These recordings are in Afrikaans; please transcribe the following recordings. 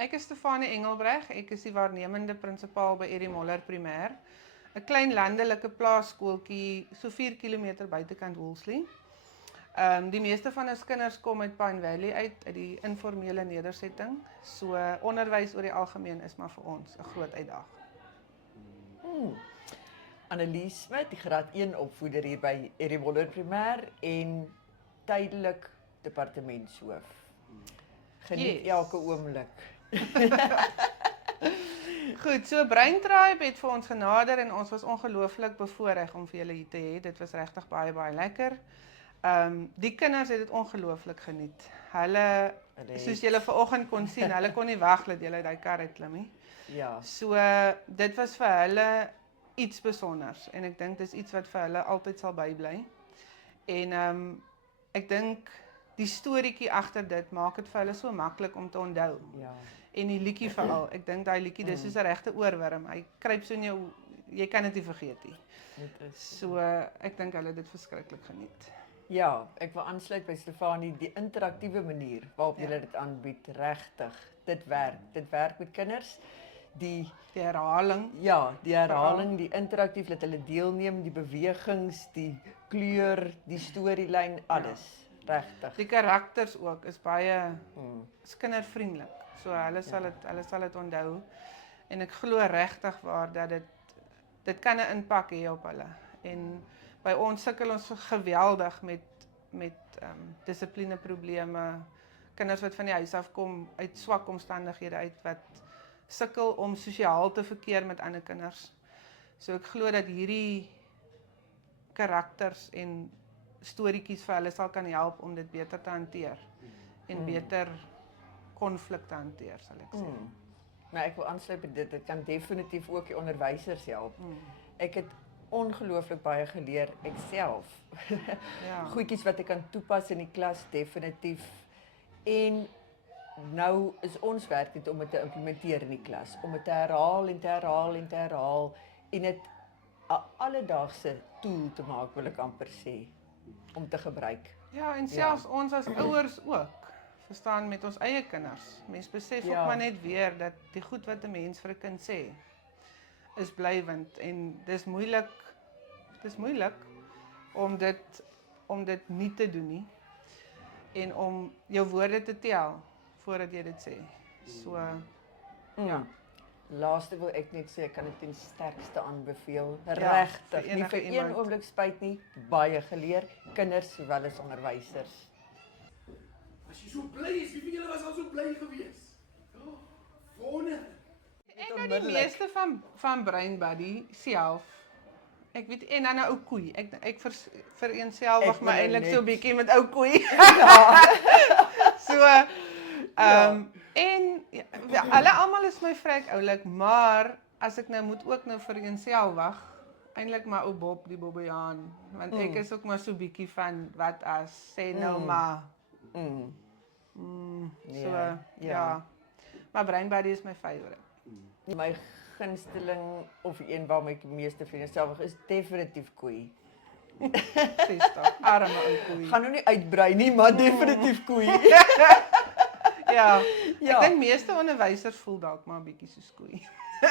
Ek is Stefanie Engelbreg, ek is die waarnemende prinsipaal by Erie Moller Primêr, 'n klein landelike plaasskooltjie so 4 km buitekant Woolsley. Die meeste van ons kinders kom uit Pine Valley uit die informele nedersetting. So onderwys oor die algemeen is maar vir ons 'n groot uitdaging. Annelies Smit, die graad 1 opvoeder hier by Erie Moller Primêr en tydelik departementshoof. Geniet elke oomblik. Goed, so Brain Tribe het vir ons genader en ons was ongelooflik bevoorreg om vir julle hier te hê. Dit was regtig baie lekker. Die kinders het dit ongelooflik geniet. Hulle, soos julle vanoggend kon sien, hulle kon nie wag dat julle uit daai kar uit klim nie. Ja. So dit was vir hulle iets besonders en ek dink dis iets wat vir hulle altyd sal bybly. En ek dink die storieetjie agter dit maak dit vir hulle so maklik om te onthou. Ja. En die liedjie veral. Ek dink daai liedjie dis soos 'n regte oorwurm. Hy kruip so in jou, jy kan dit nie vergeet nie. So ek dink hulle het dit verskriklik geniet. Ja, ek wil aansluit by Stefanie, die interaktiewe manier waarop julle dit aanbied, regtig. Dit werk met kinders. Die herhaling. Ja, die herhaling, die interaktief dat hulle deelneem, die bewegings, die kleur, die storielyn, alles. Regtig. Die karakters ook is baie is kindervriendelik. So hulle sal dit onthou. En ek glo regtig waar dat dit kan 'n impak hê op hulle. En by ons sukkel ons geweldig met dissiplineprobleme. Kinders wat van die huis af kom uit swak omstandighede uit wat sukkel om sosiaal te verkeer met ander kinders. So ek glo dat hierdie karakters en storieetjies vir hulle sal kan help om dit beter te hanteer en beter konflik te hanteer, sal ek sê. Maar ek wil aansluit by dit kan definitief ook die onderwysers help. Ek het ongelooflik baie geleer ek self. Ja. Goedjies wat ek kan toepas in die klas definitief. En nou is ons werk dit om dit te implementeer in die klas, om dit te herhaal en te herhaal en te herhaal en dit 'n alledaagse tool te maak, wil ek amper sê, om te gebruik. Ja, en selfs ons as ouers ook, verstaan, met ons eie kinders. Mens besef ook maar net weer dat die goed wat 'n mens vir 'n kind sê, is blywend en dis moeilik om dit nie te doen nie en om jou woorde te tel voordat jy dit sê. So ja. Laaste wil ek net sê, ek kan dit ten sterkste aanbeveel. Ja, Regtig, vir nie vir enige een oomblik spyt nie, baie geleer, kinders sowel as onderwysers. As jy so bly is, wie van julle was al so bly gewees? Oh, wonder. Ek hou die meeste van Brain Buddy self. Ek weet en dan 'n ou koei. Ek vereenselwig my eintlik so 'n bietjie met ou koei. So en ja, hulle almal is my vrek oulik, maar as ek nou moet ook nou vereenselwig, eintlik maar ou Bob, die Bobbejaan, want ek is ook maar so 'n bietjie van wat as sê nou maar. So ja. Maar Brain Buddy is my favourite. My gunsteling of die een waarmee ek die meeste vereenselwig is definitief koei. Sister, arme ou koei. Gaan nou nie uitbrei nie, maar definitief koei. Ja. Ek dink meeste onderwysers voel dalk maar 'n bietjie soos koei.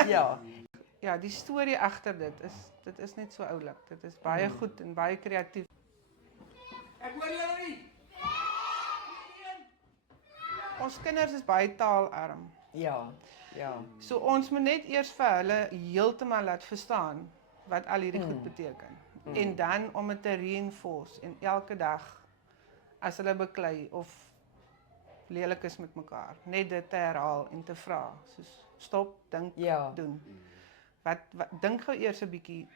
Ja. Ja, die storie agter dit is net so oulik. Dit is baie goed en baie kreatief. Ek hoor julle nie. Ons kinders is baie taalarm. Ja. So ons moet net eers vir hulle heeltemal laat verstaan wat al hierdie goed beteken. En dan om dit te reinforce en elke dag as hulle beklei of lelik is met mekaar, net dit te herhaal en te vra, soos stop, dink, doen. Wat dink gou eers 'n bietjie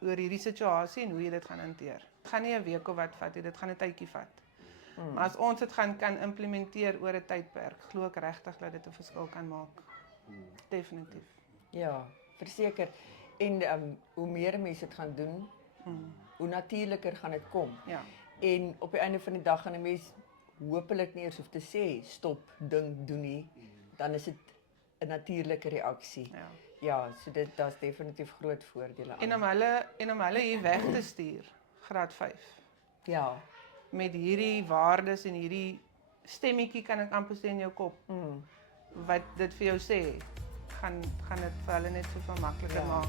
oor hierdie situasie en hoe jy dit gaan hanteer. Dit gaan nie 'n week of wat vat nie, dit gaan 'n tydjie vat. Maar as ons dit kan implementeer oor 'n tydperk, glo ek regtig dat dit 'n verskil kan maak. Definitief. Ja, verseker. En hoe meer mense dit gaan doen, hoe natuurliker gaan dit kom. Ja. En op die einde van die dag gaan 'n mens hopelik nie eers hoef te sê stop, dink, doen nie. Dan is dit 'n natuurlike reaksie. Ja, so daar's definitief groot voordele aan. En om hulle hier weg te stuur, graad 5. Ja. Met hierdie waardes en hierdie stemmetjie kan ek amper sê in jou kop. wat dit vir jou sê, gaan dit vir hulle net soveel makliker Ja. maak.